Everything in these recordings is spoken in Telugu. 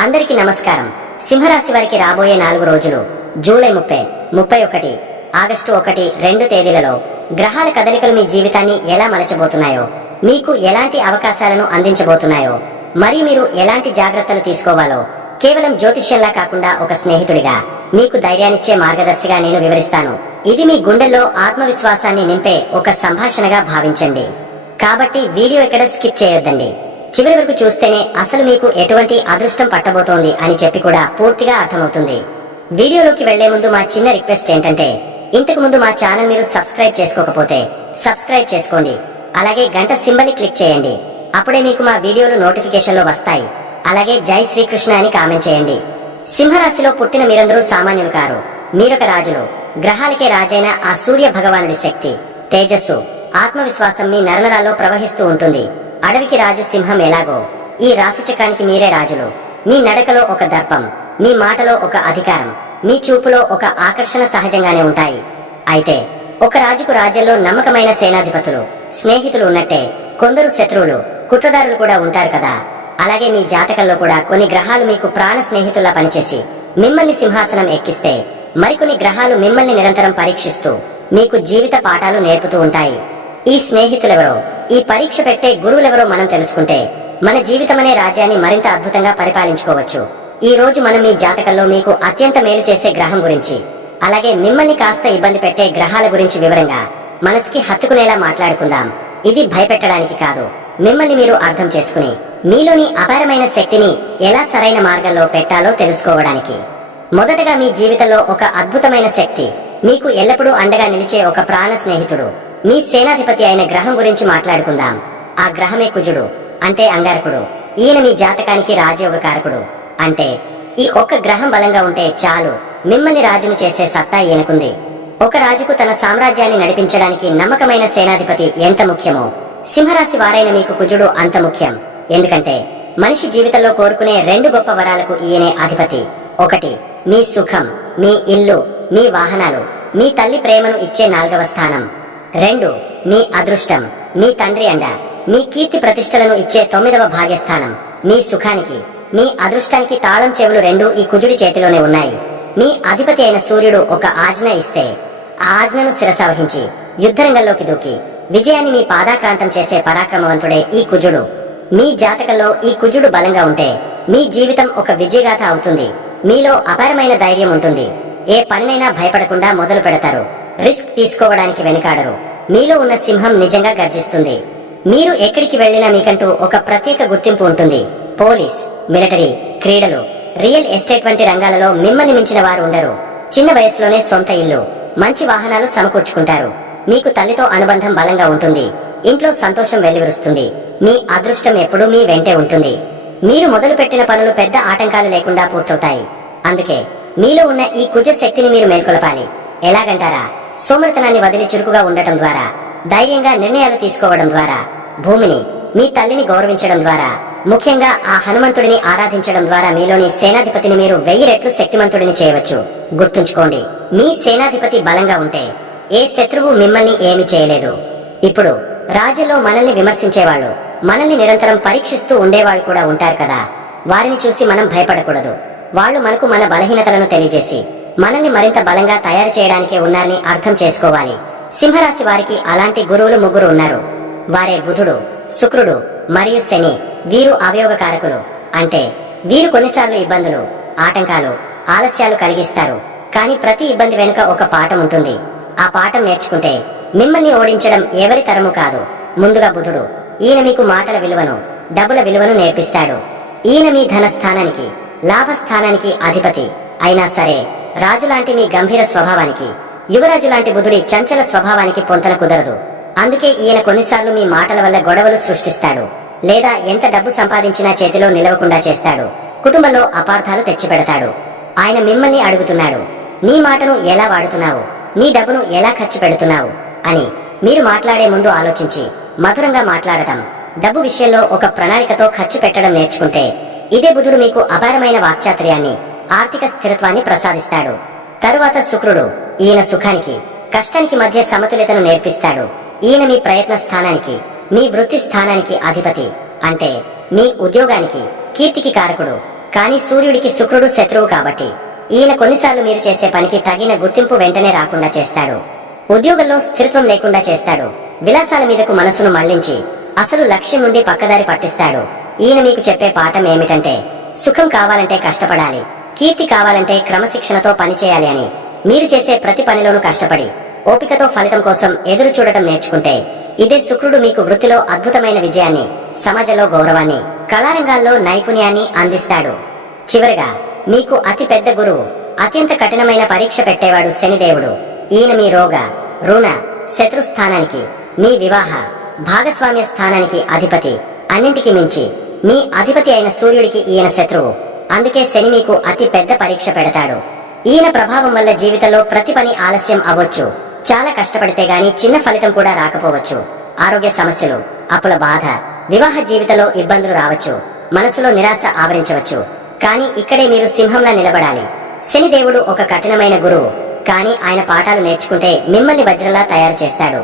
అందరికీ నమస్కారం. సింహరాశి వారికి రాబోయే 4 రోజులు జూలై 30, 31, ఆగస్టు 1, 2 తేదీలలో గ్రహాల కదలికలు మీ జీవితాన్ని ఎలా మలచబోతున్నాయో, మీకు ఎలాంటి అవకాశాలను అందించబోతున్నాయో, మరియు మీరు ఎలాంటి జాగ్రత్తలు తీసుకోవాలో కేవలం జ్యోతిష్యంలా కాకుండా ఒక స్నేహితుడిగా మీకు ధైర్యాన్నిచ్చే మార్గదర్శిగా నేను వివరిస్తాను. ఇది మీ గుండెల్లో ఆత్మవిశ్వాసాన్ని నింపే ఒక సంభాషణగా భావించండి. కాబట్టి వీడియో ఎక్కడ స్కిప్ చేయొద్దండి. చివరి వరకు చూస్తేనే అసలు మీకు ఎటువంటి అదృష్టం పట్టబోతోంది అని చెప్పి కూడా పూర్తిగా అర్థమవుతుంది. వీడియోలోకి వెళ్లే ముందు మా చిన్న రిక్వెస్ట్ ఏంటంటే, ఇంతకు ముందు మా ఛానల్ మీరు సబ్స్క్రైబ్ చేసుకోకపోతే సబ్స్క్రైబ్ చేసుకోండి. అలాగే గంట సింబల్ క్లిక్ చేయండి. అప్పుడే మీకు మా వీడియోలు నోటిఫికేషన్లో వస్తాయి. అలాగే జై శ్రీకృష్ణ అని కామెంట్ చేయండి. సింహరాశిలో పుట్టిన మీరందరూ సామాన్యులు కారు. మీరొక రాజులు. గ్రహాలకే రాజైన ఆ సూర్య భగవానుడి శక్తి, తేజస్సు, ఆత్మవిశ్వాసం మీ నరనరాల్లో ప్రవహిస్తూ ఉంటుంది. అడవికి రాజు సింహం ఎలాగో ఈ రాశిచక్రానికి మీరే రాజులు. మీ నడకలో ఒక దర్పం, మీ మాటలో ఒక అధికారం, మీ చూపులో ఒక ఆకర్షణ సహజంగానే ఉంటాయి. అయితే ఒక రాజుకు రాజ్యంలో నమ్మకమైన సేనాధిపతులు, స్నేహితులు ఉన్నట్టే కొందరు శత్రువులు, కుట్రదారులు కూడా ఉంటారు కదా. అలాగే మీ జాతకంలో కూడా కొన్ని గ్రహాలు మీకు ప్రాణ స్నేహితుల్లా పనిచేసి మిమ్మల్ని సింహాసనం ఎక్కిస్తే, మరికొన్ని గ్రహాలు మిమ్మల్ని నిరంతరం పరీక్షిస్తూ మీకు జీవిత పాఠాలు నేర్పుతూ ఉంటాయి. ఈ స్నేహితులెవరో, ఈ పరీక్ష పెట్టే గురువులెవరో మనం తెలుసుకుంటే మన జీవితమనే రాజ్యాన్ని మరింత అద్భుతంగా పరిపాలించుకోవచ్చు. ఈ రోజు మనం మీ జాతకంలో మీకు అత్యంత మేలు చేసే గ్రహం గురించి, అలాగే మిమ్మల్ని కాస్త ఇబ్బంది పెట్టే గ్రహాల గురించి వివరంగా మనసుకి హత్తుకునేలా మాట్లాడుకుందాం. ఇది భయపెట్టడానికి కాదు, మిమ్మల్ని మీరు అర్థం చేసుకుని మీలోని అపారమైన శక్తిని ఎలా సరైన మార్గంలో పెట్టాలో తెలుసుకోవడానికి. మొదటగా మీ జీవితంలో ఒక అద్భుతమైన శక్తి, మీకు ఎల్లప్పుడూ అండగా నిలిచే ఒక ప్రాణ స్నేహితుడు, మీ సేనాధిపతి అయిన గ్రహం గురించి మాట్లాడుకుందాం. ఆ గ్రహమే కుజుడు, అంటే అంగారకుడు. ఈయన మీ జాతకానికి రాజయోగ కారకుడు. అంటే ఈ ఒక్క గ్రహం బలంగా ఉంటే చాలు, మిమ్మల్ని రాజును చేసే సత్తా ఈయనకుంది. ఒక రాజుకు తన సామ్రాజ్యాన్ని నడిపించడానికి నమ్మకమైన సేనాధిపతి ఎంత ముఖ్యమో, సింహరాశి వారైన మీకు కుజుడు అంత ముఖ్యం. ఎందుకంటే మనిషి జీవితంలో కోరుకునే 2 గొప్ప వరాలకు ఈయనే అధిపతి. 1 మీ సుఖం, మీ ఇల్లు, మీ వాహనాలు, మీ తల్లి ప్రేమను ఇచ్చే 4వ స్థానం. 2 మీ అదృష్టం, మీ తండ్రి అండ, మీ కీర్తి ప్రతిష్టలను ఇచ్చే 9వ భాగ్యస్థానం. మీ సుఖానికి, మీ అదృష్టానికి తాళం చెవులు 2 ఈ కుజుడి చేతిలోనే ఉన్నాయి. మీ అధిపతి అయిన సూర్యుడు ఒక ఆజ్ఞ ఇస్తే ఆ ఆజ్ఞను శిరసావహించి యుద్ధరంగంలోకి దూకి విజయాన్ని మీ పాదాక్రాంతం చేసే పరాక్రమవంతుడే ఈ కుజుడు. మీ జాతకంలో ఈ కుజుడు బలంగా ఉంటే మీ జీవితం ఒక విజయగాథ అవుతుంది. మీలో అపారమైన ధైర్యం ఉంటుంది. ఏ పనినైనా భయపడకుండా మొదలు పెడతారు. రిస్క్ తీసుకోవడానికి వెనుకాడరు. మీలో ఉన్న సింహం నిజంగా గర్జిస్తుంది. మీరు ఎక్కడికి వెళ్లినా మీకంటూ ఒక ప్రత్యేక గుర్తింపు ఉంటుంది. పోలీస్, మిలిటరీ, క్రీడలు, రియల్ ఎస్టేట్ వంటి రంగాలలో మిమ్మల్ని మించిన వారు ఉండరు. చిన్న వయసులోనే సొంత ఇల్లు, మంచి వాహనాలు సమకూర్చుకుంటారు. మీకు తల్లితో అనుబంధం బలంగా ఉంటుంది. ఇంట్లో సంతోషం వెల్లివిరుస్తుంది. మీ అదృష్టం ఎప్పుడూ మీ వెంటే ఉంటుంది. మీరు మొదలుపెట్టిన పనులు పెద్ద ఆటంకాలు లేకుండా పూర్తవుతాయి. అందుకే మీలో ఉన్న ఈ కుజ శక్తిని మీరు మేల్కొలపాలి. ఎలాగంటారా? సోమరితనాన్ని వదిలి చురుకుగా ఉండటం ద్వారా, ధైర్యంగా నిర్ణయాలు తీసుకోవడం ద్వారా, భూమిని, మీ తల్లిని గౌరవించడం ద్వారా, ముఖ్యంగా ఆ హనుమంతుడిని ఆరాధించడం ద్వారా మీలోని సేనాధిపతిని మీరు 1000 రెట్లు శక్తిమంతుడిని చేయవచ్చు. గుర్తుంచుకోండి, మీ సేనాధిపతి బలంగా ఉంటే ఏ శత్రువు మిమ్మల్ని ఏమీ చేయలేదు. ఇప్పుడు రాజ్యంలో మనల్ని విమర్శించేవాళ్ళు, మనల్ని నిరంతరం పరీక్షిస్తూ ఉండేవాళ్ళు కూడా ఉంటారు కదా. వారిని చూసి మనం భయపడకూడదు. వాళ్ళు మనకు మన బలహీనతలను తెలియజేసి మనల్ని మరింత బలంగా తయారు చేయడానికే ఉన్నారని అర్థం చేసుకోవాలి. సింహరాశి వారికి అలాంటి గురువులు 3 ఉన్నారు. వారే బుధుడు, శుక్రుడు మరియు శని. వీరు అవయోగకారకులు. అంటే వీరు కొన్నిసార్లు ఇబ్బందులు, ఆటంకాలు, ఆలస్యాలు కలిగిస్తారు. కానీ ప్రతి ఇబ్బంది వెనుక ఒక పాఠం ఉంటుంది. ఆ పాఠం నేర్చుకుంటే మిమ్మల్ని ఓడించడం ఎవరి తరము కాదు. ముందుగా బుధుడు. ఈయన మీకు మాటల విలువను, డబ్బుల విలువను నేర్పిస్తాడు. ఈయన మీ ధనస్థానానికి, లాభస్థానానికి అధిపతి. అయినా సరే రాజులాంటి మీ గంభీర స్వభావానికి, యువరాజు లాంటి బుధుడి చంచల స్వభావానికి పొంతన కుదరదు. అందుకే ఈయన కొన్నిసార్లు మీ మాటల వల్ల గొడవలు సృష్టిస్తాడు. లేదా ఎంత డబ్బు సంపాదించినా చేతిలో నిలవకుండా చేస్తాడు. కుటుంబంలో అపార్థాలు తెచ్చిపెడతాడు. ఆయన మిమ్మల్ని అడుగుతున్నాడు, నీ మాటను ఎలా వాడుతున్నావు, నీ డబ్బును ఎలా ఖర్చు పెడుతున్నావు అని. మీరు మాట్లాడే ముందు ఆలోచించి మధురంగా మాట్లాడటం, డబ్బు విషయంలో ఒక ప్రణాళికతో ఖర్చు పెట్టడం నేర్చుకుంటే ఇదే బుధుడు మీకు అపారమైన వాక్చాతుర్యాన్ని, ఆర్థిక స్థిరత్వాన్ని ప్రసాదిస్తాడు. తరువాత శుక్రుడు. ఈయన సుఖానికి, కష్టానికి మధ్య సమతుల్యతను నేర్పిస్తాడు. ఈయన మీ ప్రయత్న స్థానానికి, మీ వృత్తి స్థానానికి అధిపతి. అంటే మీ ఉద్యోగానికి, కీర్తికి కారకుడు. కానీ సూర్యుడికి శుక్రుడు శత్రువు కాబట్టి ఈయన కొన్నిసార్లు మీరు చేసే పనికి తగిన గుర్తింపు వెంటనే రాకుండా చేస్తాడు. ఉద్యోగంలో స్థిరత్వం లేకుండా చేస్తాడు. విలాసాల మీదకు మనసును మళ్లించి అసలు లక్ష్యం నుండి పక్కదారి పట్టిస్తాడు. ఈయన మీకు చెప్పే పాఠం ఏమిటంటే, సుఖం కావాలంటే కష్టపడాలి, కీర్తి కావాలంటే క్రమశిక్షణతో పనిచేయాలి అని. మీరు చేసే ప్రతి పనిలోనూ కష్టపడి ఓపికతో ఫలితం కోసం ఎదురు చూడటం నేర్చుకుంటే ఇదే శుక్రుడు మీకు వృత్తిలో అద్భుతమైన విజయాన్ని, సమాజంలో గౌరవాన్ని, కళారంగాల్లో నైపుణ్యాన్ని అందిస్తాడు. చివరిగా మీకు అతి పెద్ద గురువు, అత్యంత కఠినమైన పరీక్ష పెట్టేవాడు శనిదేవుడు. ఈయన మీ రోగ, రుణ, శత్రు స్థానానికి, మీ వివాహ భాగస్వామ్య స్థానానికి అధిపతి. అన్నింటికి మించి మీ అధిపతి అయిన సూర్యుడికి ఈయన శత్రువు. అందుకే శని మీకు అతి పెద్ద పరీక్ష పెడతాడు. ఈయన ప్రభావం వల్ల జీవితంలో ప్రతి పని ఆలస్యం అవ్వచ్చు, చాలా కష్టపడితే గాని చిన్న ఫలితం కూడా రాకపోవచ్చు. ఆరోగ్య సమస్యలు, అప్పుల బాధ, వివాహ జీవితంలో ఇబ్బందులు రావచ్చు, మనసులో నిరాశ ఆవరించవచ్చు. కానీ ఇక్కడే మీరు సింహంలా నిలబడాలి. శనిదేవుడు ఒక కఠినమైన గురువు, కానీ ఆయన పాఠాలు నేర్చుకుంటే మిమ్మల్ని వజ్రంలా తయారు చేస్తాడు.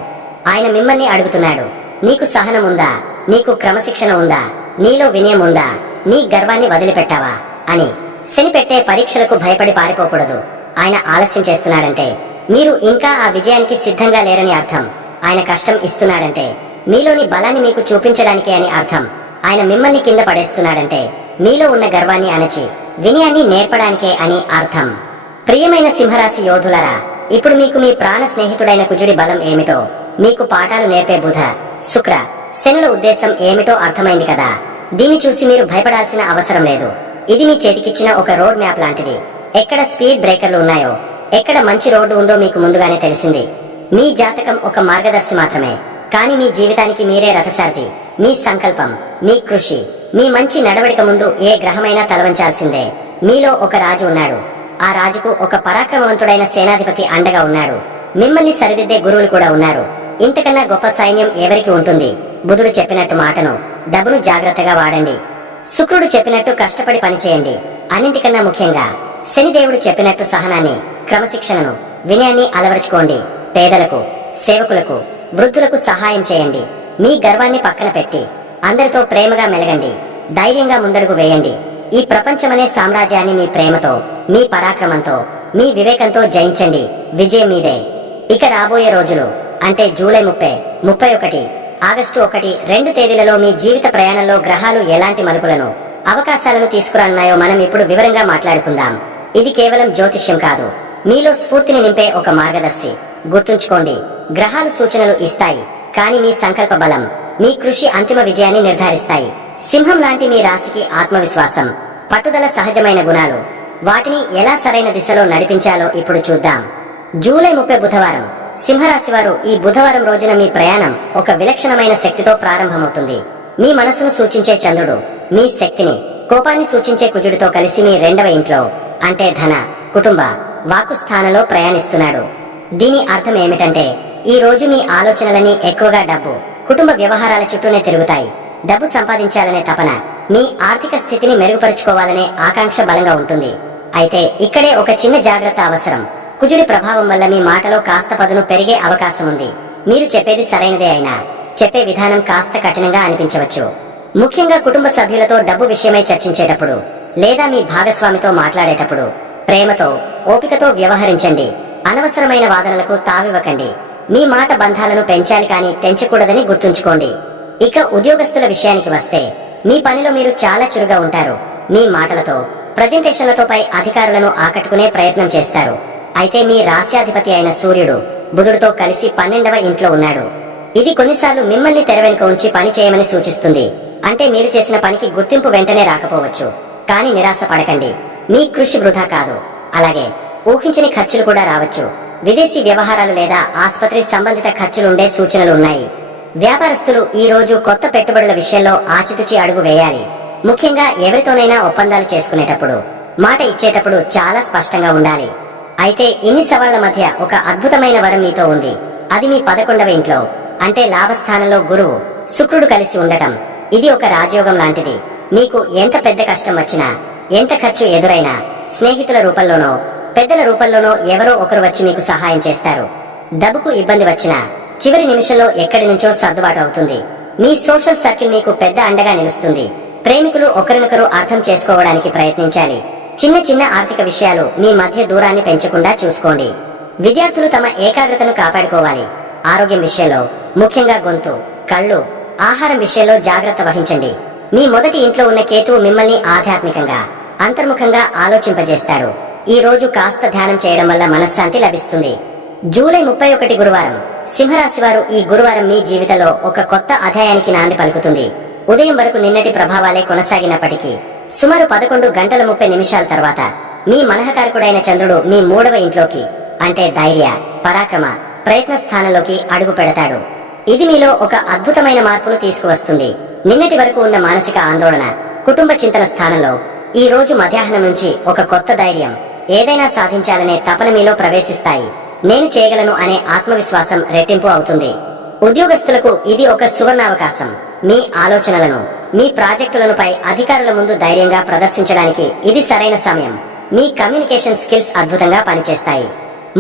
ఆయన మిమ్మల్ని అడుగుతున్నాడు, నీకు సహనం ఉందా, నీకు క్రమశిక్షణ ఉందా, నీలో వినయం ఉందా, నీ గర్వాన్ని వదిలిపెట్టావా అని. శని పెట్టే పరీక్షలకు భయపడి పారిపోకూడదు. ఆయన ఆలస్యం చేస్తున్నాడంటే మీరు ఇంకా ఆ విజయానికి సిద్ధంగా లేరని అర్థం. ఆయన కష్టం ఇస్తున్నాడంటే మీలోని బలాన్ని మీకు చూపించడానికే అని అర్థం. ఆయన మిమ్మల్ని కింద పడేస్తున్నాడంటే మీలో ఉన్న గర్వాన్ని అణచి వినయాన్ని నేర్పడానికే అని అర్థం. ప్రియమైన సింహరాశి యోధులరా, ఇప్పుడు మీకు మీ ప్రాణ స్నేహితుడైన కుజుడి బలం ఏమిటో, మీకు పాఠాలు నేర్పే బుధ, శుక్ర, శనుల ఉద్దేశం ఏమిటో అర్థమైంది కదా. దీన్ని చూసి మీరు భయపడాల్సిన అవసరం లేదు. ఇది మీ చేతికిచ్చిన ఒక రోడ్ మ్యాప్ లాంటిది. ఎక్కడ స్పీడ్ బ్రేకర్లు ఉన్నాయో, ఎక్కడ మంచి రోడ్డు ఉందో మీకు ముందుగానే తెలిసింది. మీ జాతకం ఒక మార్గదర్శి మాత్రమే, కానీ మీ జీవితానికి మీరే రథసారథి. మీ సంకల్పం, మీ కృషి, మీ మంచి నడవడిక ముందు ఏ గ్రహమైనా తలవంచాల్సిందే. మీలో ఒక రాజు ఉన్నాడు. ఆ రాజుకు ఒక పరాక్రమవంతుడైన సేనాధిపతి అండగా ఉన్నాడు. మిమ్మల్ని సరిదిద్దే గురువులు కూడా ఉన్నారు. ఇంతకన్నా గొప్ప సైన్యం ఎవరికి ఉంటుంది? బుధుడు చెప్పినట్టు మాటను, డబ్బును జాగ్రత్తగా వాడండి. శుక్రుడు చెప్పినట్టు కష్టపడి పనిచేయండి. అన్నింటికన్నా ముఖ్యంగా శనిదేవుడు చెప్పినట్టు సహనాన్ని, క్రమశిక్షణను, వినయాన్ని అలవరుచుకోండి. పేదలకు, సేవకులకు, వృద్ధులకు సహాయం చేయండి. మీ గర్వాన్ని పక్కన పెట్టి అందరితో ప్రేమగా మెలగండి. ధైర్యంగా ముందడుగు వేయండి. ఈ ప్రపంచమనే సామ్రాజ్యాన్ని మీ ప్రేమతో, మీ పరాక్రమంతో, మీ వివేకంతో జయించండి. విజయం మీదే. ఇక రాబోయే రోజులు అంటే జూలై 30, 31, ఆగస్టు 1, 2 తేదీలలో మీ జీవిత ప్రయాణంలో గ్రహాలు ఎలాంటి మలుపులను, అవకాశాలను తీసుకురానున్నాయో మనం ఇప్పుడు వివరంగా మాట్లాడుకుందాం. ఇది కేవలం జ్యోతిష్యం కాదు, మీలో స్ఫూర్తిని నింపే ఒక మార్గదర్శి. గుర్తుంచుకోండి, గ్రహాలు సూచనలు ఇస్తాయి, కానీ మీ సంకల్ప బలం, మీ కృషి అంతిమ విజయాన్ని నిర్ధారిస్తాయి. సింహం లాంటి మీ రాశికి ఆత్మవిశ్వాసం, పట్టుదల సహజమైన గుణాలు. వాటిని ఎలా సరైన దిశలో నడిపించాలో ఇప్పుడు చూద్దాం. జూలై 30 బుధవారం. సింహరాశి వారు ఈ బుధవారం రోజున మీ ప్రయాణం ఒక విలక్షణమైన శక్తితో ప్రారంభమవుతుంది. మీ మనసును సూచించే చంద్రుడు మీ శక్తిని, కోపాన్ని సూచించే కుజుడితో కలిసి మీ 2వ ఇంట్లో అంటే ధన, కుటుంబ, వాక్కు స్థానంలో ప్రయాణిస్తున్నాడు. దీని అర్థం ఏమిటంటే ఈ రోజు మీ ఆలోచనలన్నీ ఎక్కువగా డబ్బు, కుటుంబ వ్యవహారాల చుట్టూనే తిరుగుతాయి. డబ్బు సంపాదించాలనే తపన, మీ ఆర్థిక స్థితిని మెరుగుపరుచుకోవాలనే ఆకాంక్ష బలంగా ఉంటుంది. అయితే ఇక్కడే ఒక చిన్న జాగ్రత్త అవసరం. కుజుడి ప్రభావం వల్ల మీ మాటలో కాస్త పదును పెరిగే అవకాశం ఉంది. మీరు చెప్పేది సరైనదే అయినా చెప్పే విధానం కాస్త కఠినంగా అనిపించవచ్చు. ముఖ్యంగా కుటుంబ సభ్యులతో డబ్బు విషయమై చర్చించేటప్పుడు లేదా మీ భాగస్వామితో మాట్లాడేటప్పుడు ప్రేమతో, ఓపికతో వ్యవహరించండి. అనవసరమైన వాదనలకు తావివ్వకండి. మీ మాట బంధాలను పెంచాలి కానీ తెంచకూడదని గుర్తుంచుకోండి. ఇక ఉద్యోగస్తుల విషయానికి వస్తే మీ పనిలో మీరు చాలా చురుగ్గా ఉంటారు. మీ మాటలతో, ప్రజెంటేషన్లతో పై అధికారులను ఆకట్టుకునే ప్రయత్నం చేస్తారు. అయితే మీ రాశ్యాధిపతి అయిన సూర్యుడు బుధుడితో కలిసి 12వ ఇంట్లో ఉన్నాడు. ఇది కొన్నిసార్లు మిమ్మల్ని తెర వెనుక ఉంచి పని చేయమని సూచిస్తుంది. అంటే మీరు చేసిన పనికి గుర్తింపు వెంటనే రాకపోవచ్చు, కానీ నిరాశ పడకండి. మీ కృషి వృధా కాదు. అలాగే ఊహించని ఖర్చులు కూడా రావచ్చు. విదేశీ వ్యవహారాలు లేదా ఆసుపత్రి సంబంధిత ఖర్చులుండే సూచనలు ఉన్నాయి. వ్యాపారస్తులు ఈ రోజు కొత్త పెట్టుబడుల విషయంలో ఆచితూచి అడుగు వేయాలి. ముఖ్యంగా ఎవరితోనైనా ఒప్పందాలు చేసుకునేటప్పుడు, మాట ఇచ్చేటప్పుడు చాలా స్పష్టంగా ఉండాలి. అయితే ఇన్ని సవాళ్ల మధ్య ఒక అద్భుతమైన వరం మీతో ఉంది. అది మీ 11వ ఇంట్లో అంటే లాభస్థానంలో గురువు, శుక్రుడు కలిసి ఉండటం. ఇది ఒక రాజయోగం లాంటిది. మీకు ఎంత పెద్ద కష్టం వచ్చినా, ఎంత ఖర్చు ఎదురైనా, స్నేహితుల రూపంలోనో, పెద్దల రూపంలోనో ఎవరో ఒకరు వచ్చి మీకు సహాయం చేస్తారు. డబ్బుకు ఇబ్బంది వచ్చినా చివరి నిమిషంలో ఎక్కడి నుంచో సర్దుబాటు అవుతుంది. మీ సోషల్ సర్కిల్ మీకు పెద్ద అండగా నిలుస్తుంది. ప్రేమికులు ఒకరినొకరు అర్థం చేసుకోవడానికి ప్రయత్నించాలి. చిన్న చిన్న ఆర్థిక విషయాలు మీ మధ్య దూరాన్ని పెంచకుండా చూసుకోండి. విద్యార్థులు తమ ఏకాగ్రతను కాపాడుకోవాలి. ఆరోగ్యం విషయంలో ముఖ్యంగా గొంతు, కళ్ళు, ఆహారం విషయంలో జాగ్రత్త వహించండి. మీ మొదటి ఇంట్లో ఉన్న కేతువు మిమ్మల్ని ఆధ్యాత్మికంగా, అంతర్ముఖంగా ఆలోచింపజేస్తాడు. ఈ రోజు కాస్త ధ్యానం చేయడం వల్ల మనశ్శాంతి లభిస్తుంది. జూలై 31 గురువారం. సింహరాశి వారు ఈ గురువారం మీ జీవితంలో ఒక కొత్త అధ్యాయానికి నాంది పలుకుతుంది. ఉదయం వరకు నిన్నటి ప్రభావాలే కొనసాగినప్పటికీ సుమారు 11:30 తర్వాత మీ మనఃకారకుడైన చంద్రుడు మీ 3వ ఇంట్లోకి, అంటే ధైర్య, పరాక్రమ, ప్రయత్న స్థానంలోకి అడుగు పెడతాడు. ఇది మీలో ఒక అద్భుతమైన మార్పును తీసుకువస్తుంది. నిన్నటి వరకు ఉన్న మానసిక ఆందోళన, కుటుంబ చింతన స్థానంలో ఈ రోజు మధ్యాహ్నం నుంచి ఒక కొత్త ధైర్యం, ఏదైనా సాధించాలనే తపన మీలో ప్రవేశిస్తాయి. నేను చేయగలను అనే ఆత్మవిశ్వాసం రెట్టింపు అవుతుంది. ఉద్యోగస్తులకు ఇది ఒక సువర్ణావకాశం. మీ ఆలోచనలను, మీ ప్రాజెక్టులను పై అధికారుల ముందు ధైర్యంగా ప్రదర్శించడానికి ఇది సరైన సమయం. మీ కమ్యూనికేషన్ స్కిల్స్ అద్భుతంగా పనిచేస్తాయి.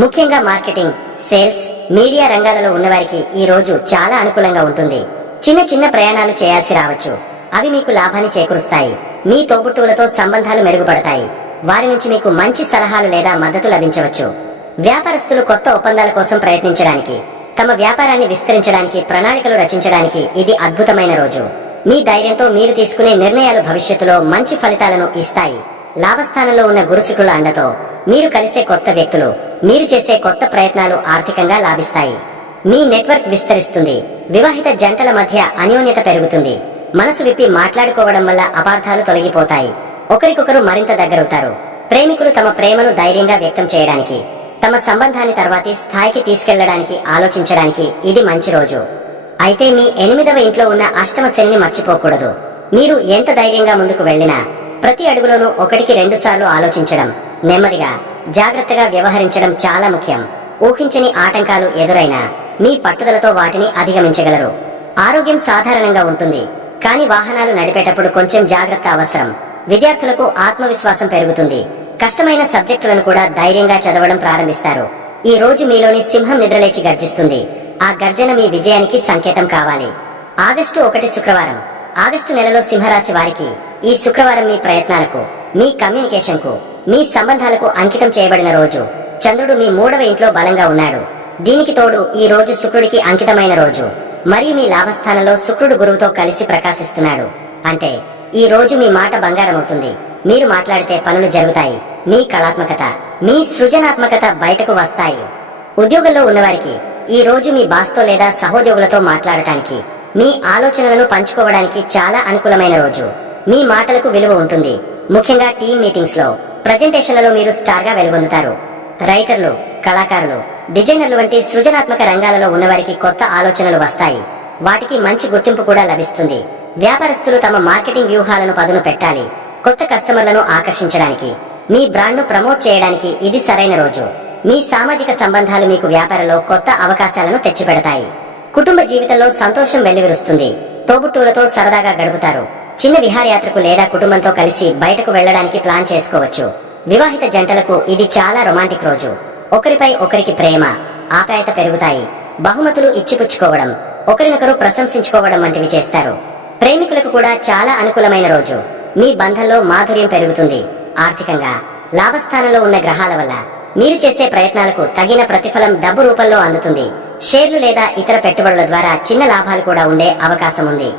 ముఖ్యంగా మార్కెటింగ్, సేల్స్, మీడియా రంగాలలో ఉన్నవారికి ఈ రోజు చాలా అనుకూలంగా ఉంటుంది. చిన్న చిన్న ప్రయాణాలు చేయాల్సి రావచ్చు. అవి మీకు లాభాన్ని చేకూరుస్తాయి. మీ తోబుట్టువులతో సంబంధాలు మెరుగుపడతాయి. వారి నుంచి మీకు మంచి సలహాలు లేదా మద్దతు లభించవచ్చు. వ్యాపారస్తులు కొత్త ఒప్పందాల కోసం ప్రయత్నించడానికి, తమ వ్యాపారాన్ని విస్తరించడానికి ప్రణాళికలు రచించడానికి ఇది అద్భుతమైన రోజు. మీ ధైర్యంతో మీరు తీసుకునే నిర్ణయాలు భవిష్యత్తులో మంచి ఫలితాలను ఇస్తాయి. లాభస్థానంలో ఉన్న గురుశుక్రుల అండతో మీరు కలిసే కొత్త వ్యక్తులు, మీరు చేసే కొత్త ప్రయత్నాలు ఆర్థికంగా లాభిస్తాయి. మీ నెట్వర్క్ విస్తరిస్తుంది. వివాహిత జంటల మధ్య అన్యోన్యత పెరుగుతుంది. మనసు విప్పి మాట్లాడుకోవడం వల్ల అపార్థాలు తొలగిపోతాయి. ఒకరికొకరు మరింత దగ్గరవుతారు. ప్రేమికులు తమ ప్రేమను ధైర్యంగా వ్యక్తం చేయడానికి, తమ సంబంధాన్ని తర్వాతి స్థాయికి తీసుకెళ్లడానికి ఆలోచించడానికి ఇది మంచి రోజు. అయితే మీ 8వ ఇంట్లో ఉన్న అష్టమ శనిని మర్చిపోకూడదు. మీరు ఎంత ధైర్యంగా ముందుకు వెళ్లినా ప్రతి అడుగులోనూ 1-2 సార్లు ఆలోచించడం, నెమ్మదిగా, జాగ్రత్తగా వ్యవహరించడం చాలా ముఖ్యం. ఊహించని ఆటంకాలు ఎదురైనా మీ పట్టుదలతో వాటిని అధిగమించగలరు. ఆరోగ్యం సాధారణంగా ఉంటుంది, కానీ వాహనాలు నడిపేటప్పుడు కొంచెం జాగ్రత్త అవసరం. విద్యార్థులకు ఆత్మవిశ్వాసం పెరుగుతుంది. కష్టమైన సబ్జెక్టులను కూడా ధైర్యంగా చదవడం ప్రారంభిస్తారు. ఈ రోజు మీలోని సింహం నిద్రలేచి గర్జిస్తుంది. ఆ గర్జన మీ విజయానికి సంకేతం కావాలి. ఆగస్టు 1 శుక్రవారం. ఆగస్టు నెలలో సింహరాశి వారికి ఈ శుక్రవారం మీ ప్రయత్నాలకు, మీ కమ్యూనికేషన్ కు, మీ సంబంధాలకు అంకితం చేయబడిన రోజు. చంద్రుడు మీ 3వ ఇంట్లో బలంగా ఉన్నాడు. దీనికి తోడు ఈ రోజు శుక్రుడికి అంకితమైన రోజు. మరియు మీ లాభస్థానంలో శుక్రుడు గురువుతో కలిసి ప్రకాశిస్తున్నాడు. అంటే ఈ రోజు మీ మాట బంగారమవుతుంది. మీరు మాట్లాడితే పనులు జరుగుతాయి. మీ కళాత్మకత, మీ సృజనాత్మకత బయటకు వస్తాయి. ఉద్యోగంలో ఉన్నవారికి ఈ రోజు మీ బాస్తో లేదా సహోద్యోగులతో మాట్లాడటానికి, మీ ఆలోచనలను పంచుకోవడానికి చాలా అనుకూలమైన రోజు. మీ మాటలకు విలువ ఉంటుంది. ముఖ్యంగా టీమ్ మీటింగ్స్ లో, ప్రజెంటేషన్లలో మీరు స్టార్ గా వెలుగొందుతారు. రైటర్లు, కళాకారులు, డిజైనర్లు వంటి సృజనాత్మక రంగాలలో ఉన్నవారికి కొత్త ఆలోచనలు వస్తాయి. వాటికి మంచి గుర్తింపు కూడా లభిస్తుంది. వ్యాపారస్తులు తమ మార్కెటింగ్ వ్యూహాలను పదును పెట్టాలి. కొత్త కస్టమర్లను ఆకర్షించడానికి, మీ బ్రాండ్ ను ప్రమోట్ చేయడానికి ఇది సరైన రోజు. మీ సామాజిక సంబంధాలు మీకు వ్యాపారంలో కొత్త అవకాశాలను తెచ్చిపెడతాయి. కుటుంబ జీవితంలో సంతోషం వెల్లివిరుస్తుంది. తోబుట్టువులతో సరదాగా గడుపుతారు. చిన్న విహారయాత్రకు లేదా కుటుంబంతో కలిసి బయటకు వెళ్లడానికి ప్లాన్ చేసుకోవచ్చు. వివాహిత జంటలకు ఇది చాలా రొమాంటిక్ రోజు. ఒకరిపై ఒకరికి ప్రేమ, ఆప్యాయత పెరుగుతాయి. బహుమతులు ఇచ్చిపుచ్చుకోవడం, ఒకరినొకరు ప్రశంసించుకోవడం వంటివి చేస్తారు. ప్రేమికులకు కూడా చాలా అనుకూలమైన రోజు. మీ బంధంలో మాధుర్యం పెరుగుతుంది. ఆర్థికంగా లాభస్థానంలో ఉన్న గ్రహాల వల్ల మీరు చేసే ప్రయత్నాలకు తగిన ప్రతిఫలం డబ్బు రూపంలో అందుతుంది. షేర్లు లేదా ఇతర పెట్టుబడుల ద్వారా చిన్న లాభాలు కూడా ఉండే అవకాశం ఉంది.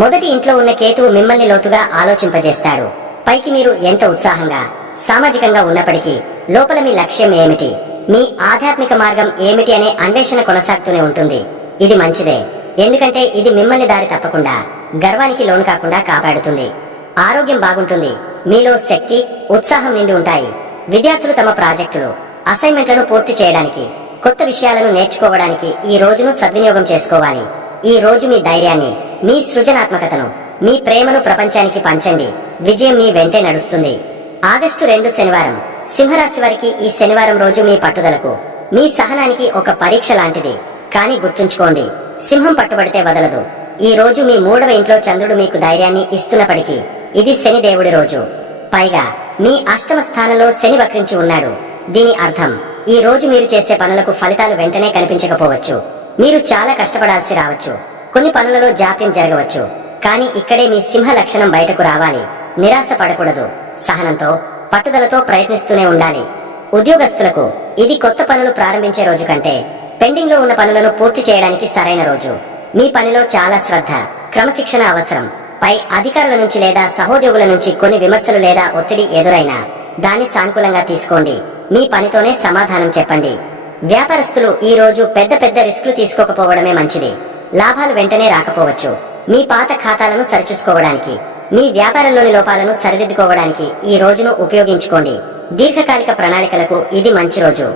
మొదటి ఇంట్లో ఉన్న కేతువు మిమ్మల్ని లోతుగా ఆలోచింపజేస్తాడు. పైకి మీరు ఎంత ఉత్సాహంగా, సామాజికంగా ఉన్నప్పటికీ లోపల మీ లక్ష్యం ఏమిటి, మీ ఆధ్యాత్మిక మార్గం ఏమిటి అనే అన్వేషణ కొనసాగుతూనే ఉంటుంది. ఇది మంచిదే, ఎందుకంటే ఇది మిమ్మల్ని దారి తప్పకుండా, గర్వానికి లోను కాకుండా కాపాడుతుంది. ఆరోగ్యం బాగుంటుంది. మీలో శక్తి, ఉత్సాహం నిండి ఉంటాయి. విద్యార్థులు తమ ప్రాజెక్టులు, అసైన్మెంట్లను పూర్తి చేయడానికి, కొత్త విషయాలను నేర్చుకోవడానికి ఈ రోజును సద్వినియోగం చేసుకోవాలి. ఈ రోజు మీ ధైర్యాన్ని, మీ సృజనాత్మకతను, మీ ప్రేమను ప్రపంచానికి పంచండి. విజయం మీ వెంటే నడుస్తుంది. ఆగస్టు 2 శనివారం. సింహరాశి వారికి ఈ శనివారం రోజు మీ పట్టుదలకు, మీ సహనానికి ఒక పరీక్ష లాంటిది. కానీ గుర్తుంచుకోండి, సింహం పట్టుబడితే వదలదు. ఈ రోజు మీ 3వ ఇంట్లో చంద్రుడు మీకు ధైర్యాన్ని ఇస్తున్నప్పటికీ ఇది శని దేవుడి రోజు. పైగా మీ అష్టమ స్థానంలో శని వక్రించి ఉన్నాడు. దీని అర్థం ఈ రోజు మీరు చేసే పనులకు ఫలితాలు వెంటనే కనిపించకపోవచ్చు. మీరు చాలా కష్టపడాల్సి రావచ్చు. కొన్ని పనులలో జాప్యం జరగవచ్చు. కానీ ఇక్కడే మీ సింహ లక్షణం బయటకు రావాలి. నిరాశ పడకూడదు. సహనంతో, పట్టుదలతో ప్రయత్నిస్తూనే ఉండాలి. ఉద్యోగస్తులకు ఇది కొత్త పనులు ప్రారంభించే రోజు కంటే పెండింగ్ లో ఉన్న పనులను పూర్తి చేయడానికి సరైన రోజు. మీ పనిలో చాలా శ్రద్ధ, క్రమశిక్షణ అవసరం. పై అధికారుల నుంచి లేదా సహోద్యోగుల నుంచి కొన్ని విమర్శలు లేదా ఒత్తిడి ఎదురైనా దాన్ని సానుకూలంగా తీసుకోండి. మీ పనితోనే సమాధానం చెప్పండి. వ్యాపారస్తులు ఈ రోజు పెద్ద పెద్ద రిస్కులు తీసుకోకపోవడమే మంచిది. లాభాలు వెంటనే రాకపోవచ్చు. మీ పాత ఖాతాలను సరిచూసుకోవడానికి, మీ వ్యాపారంలోని లోపాలను సరిదిద్దుకోవడానికి ఈ రోజును ఉపయోగించుకోండి. దీర్ఘకాలిక ప్రణాళికలకు ఇది మంచి రోజు.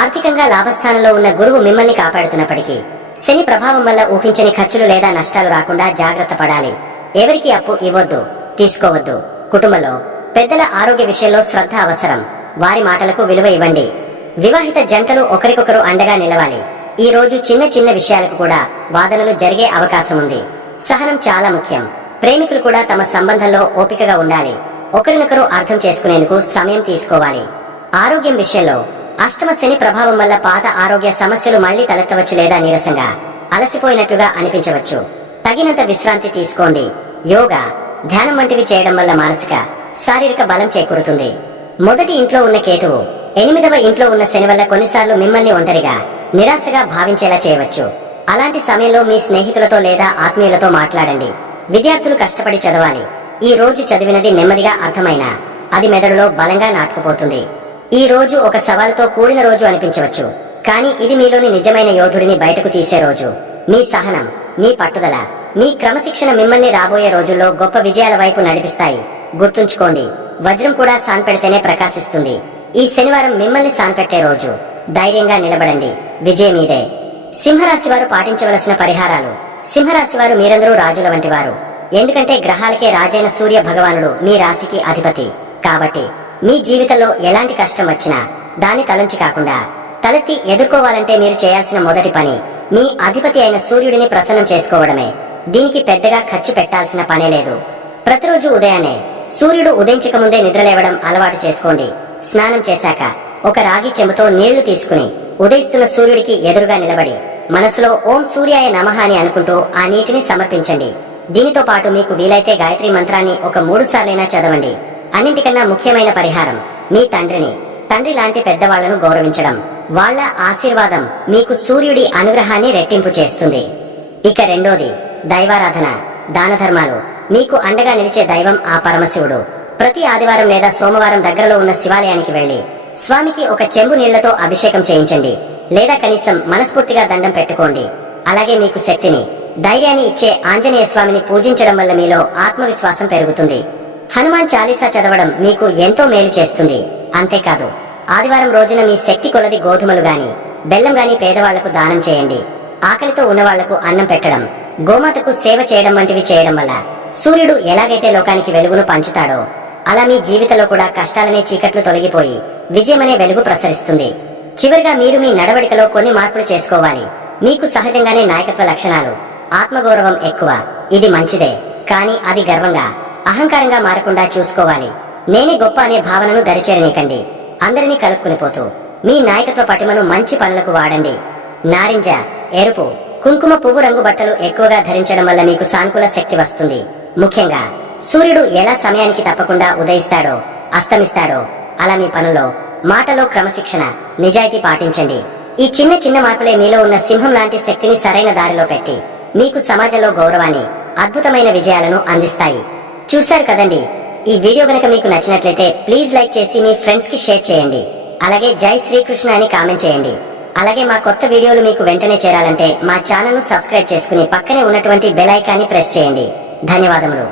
ఆర్థికంగా లాభస్థానంలో ఉన్న గురువు మిమ్మల్ని కాపాడుతున్నప్పటికీ శని ప్రభావం వల్ల ఊహించని ఖర్చులు లేదా నష్టాలు రాకుండా జాగ్రత్త పడాలి. ఎవరికి అప్పు ఇవ్వొద్దు, తీసుకోవద్దు. కుటుంబంలో పెద్దల ఆరోగ్య విషయంలో శ్రద్ధ అవసరం. వారి మాటలకు విలువ ఇవ్వండి. వివాహిత జంటలు ఒకరికొకరు అండగా నిలవాలి. ఈ రోజు చిన్న చిన్న విషయాలకు కూడా వాదనలు జరిగే అవకాశం ఉంది. సహనం చాలా ముఖ్యం. ప్రేమికులు కూడా తమ సంబంధంలో ఓపికగా ఉండాలి. ఒకరినొకరు అర్థం చేసుకునేందుకు సమయం తీసుకోవాలి. ఆరోగ్యం విషయంలో అష్టమ శని ప్రభావం వల్ల పాత ఆరోగ్య సమస్యలు మళ్లీ తలెత్తవచ్చు లేదా నీరసంగా, అలసిపోయినట్టుగా అనిపించవచ్చు. తగినంత విశ్రాంతి తీసుకోండి. యోగా, ధ్యానం వంటివి చేయడం వల్ల మానసిక, శారీరక బలం చేకూరుతుంది. మొదటి ఇంట్లో ఉన్న కేతువు 8వ ఇంట్లో ఉన్న శని వల్ల కొన్నిసార్లు మిమ్మల్ని ఒంటరిగా, నిరాశగా భావించేలా చేయవచ్చు. అలాంటి సమయంలో మీ స్నేహితులతో లేదా ఆత్మీయులతో మాట్లాడండి. విద్యార్థులు కష్టపడి చదవాలి. ఈ రోజు చదివినది నెమ్మదిగా అర్థమైనా అది మెదడులో బలంగా నాటుకుపోతుంది. ఈ రోజు ఒక సవాలుతో కూడిన రోజు అనిపించవచ్చు, కానీ ఇది మీలోని నిజమైన యోధుడిని బయటకు తీసే రోజు. మీ సహనం, మీ పట్టుదల, మీ క్రమశిక్షణ మిమ్మల్ని రాబోయే రోజుల్లో గొప్ప విజయాల వైపు నడిపిస్తాయి. గుర్తుంచుకోండి, వజ్రం కూడా సాన్పెడితేనే ప్రకాశిస్తుంది. ఈ శనివారం మిమ్మల్ని సాన్పెట్టే రోజు. ధైర్యంగా నిలబడండి. విజయం మీదే. సింహరాశి వారు పాటించవలసిన పరిహారాలు. సింహరాశి వారు మీరందరూ రాజుల వంటి వారు. ఎందుకంటే గ్రహాలకే రాజైన సూర్య భగవానుడు మీ రాశికి అధిపతి. కాబట్టి మీ జీవితంలో ఎలాంటి కష్టం వచ్చినా దాన్ని తలంచి కాకుండా తలెత్తి ఎదుర్కోవాలంటే మీరు చేయాల్సిన మొదటి పని మీ అధిపతి అయిన సూర్యుడిని ప్రసన్నం చేసుకోవడమే. దీనికి పెద్దగా ఖర్చు పెట్టాల్సిన పనే లేదు. ప్రతిరోజు ఉదయాన్నే సూర్యుడు ఉదయించక ముందే నిద్రలేవడం అలవాటు చేసుకోండి. స్నానం చేశాక ఒక రాగి చెంబుతో నీళ్లు తీసుకుని ఉదయిస్తున్న సూర్యుడికి ఎదురుగా నిలబడి మనసులో ఓం సూర్యాయ నమః అని అనుకుంటూ ఆ నీటిని సమర్పించండి. దీనితో పాటు మీకు వీలైతే గాయత్రి మంత్రాన్ని ఒక 3 సార్లైనా చదవండి. అన్నింటికన్నా ముఖ్యమైన పరిహారం మీ తండ్రి లాంటి పెద్దవాళ్లను గౌరవించడం. వాళ్ల ఆశీర్వాదం మీకు సూర్యుడి అనుగ్రహాన్ని రెట్టింపు చేస్తుంది. ఇక రెండోది దైవారాధన, దాన ధర్మాలు. మీకు అండగా నిలిచే దైవం ఆ పరమశివుడు. ప్రతి ఆదివారం లేదా సోమవారం దగ్గరలో ఉన్న శివాలయానికి వెళ్లి స్వామికి ఒక చెంబు నీళ్లతో అభిషేకం చేయించండి, లేదా కనీసం మనస్ఫూర్తిగా దండం పెట్టుకోండి. అలాగే మీకు శక్తిని, ధైర్యాన్ని ఇచ్చే ఆంజనేయ స్వామిని పూజించడం వల్ల మీలో ఆత్మవిశ్వాసం పెరుగుతుంది. హనుమాన్ చాలీసా చదవడం మీకు ఎంతో మేలు చేస్తుంది. అంతేకాదు ఆదివారం రోజున మీ శక్తి కొలది గోధుమలు గాని, బెల్లం గాని పేదవాళ్లకు దానం చేయండి. ఆకలితో ఉన్నవాళ్లకు అన్నం పెట్టడం, గోమాతకు సేవ చేయడం వంటివి చేయడం వల్ల సూర్యుడు ఎలాగైతే లోకానికి వెలుగును పంచుతాడో అలా మీ జీవితంలో కూడా కష్టాలనే చీకట్లు తొలగిపోయి విజయమనే వెలుగు ప్రసరిస్తుంది. చివరిగా మీరు మీ నడవడికలో కొన్ని మార్పులు చేసుకోవాలి. మీకు సహజంగానే నాయకత్వ లక్షణాలు, ఆత్మగౌరవం ఎక్కువ. ఇది మంచిదే, కానీ అది గర్వంగా, అహంకారంగా మారకుండా చూసుకోవాలి. నేనే గొప్ప అనే భావనను దరిచేరనీకండి. అందరినీ కలుపుకునిపోతూ మీ నాయకత్వ పటిమను మంచి పనులకు వాడండి. నారింజ, ఎరుపు, కుంకుమ పువ్వు రంగు బట్టలు ఎక్కువగా ధరించడం వల్ల మీకు సానుకూల శక్తి వస్తుంది. ముఖ్యంగా సూర్యుడు ఎలా సమయానికి తప్పకుండా ఉదయిస్తాడో, అస్తమిస్తాడో అలా మీ పనుల్లో, మాటలో క్రమశిక్షణ, నిజాయితీ పాటించండి. ఈ చిన్న చిన్న మార్పులే మీలో ఉన్న సింహం లాంటి శక్తిని సరైన దారిలో పెట్టి మీకు సమాజంలో గౌరవాన్ని, అద్భుతమైన విజయాలను అందిస్తాయి. చూశారు కదండి. ఈ వీడియో గనక మీకు నచ్చినట్లయితే ప్లీజ్ లైక్ చేసి మీ ఫ్రెండ్స్ కి షేర్ చేయండి. అలాగే జై శ్రీకృష్ణ అని కామెంట్ చేయండి. అలాగే మా కొత్త వీడియోలు మీకు వెంటనే చేరాలంటే మా ఛానల్ ను సబ్స్క్రైబ్ చేసుకుని పక్కనే ఉన్నటువంటి బెల్ ఐకాన్ని ప్రెస్ చేయండి. ధన్యవాదములు.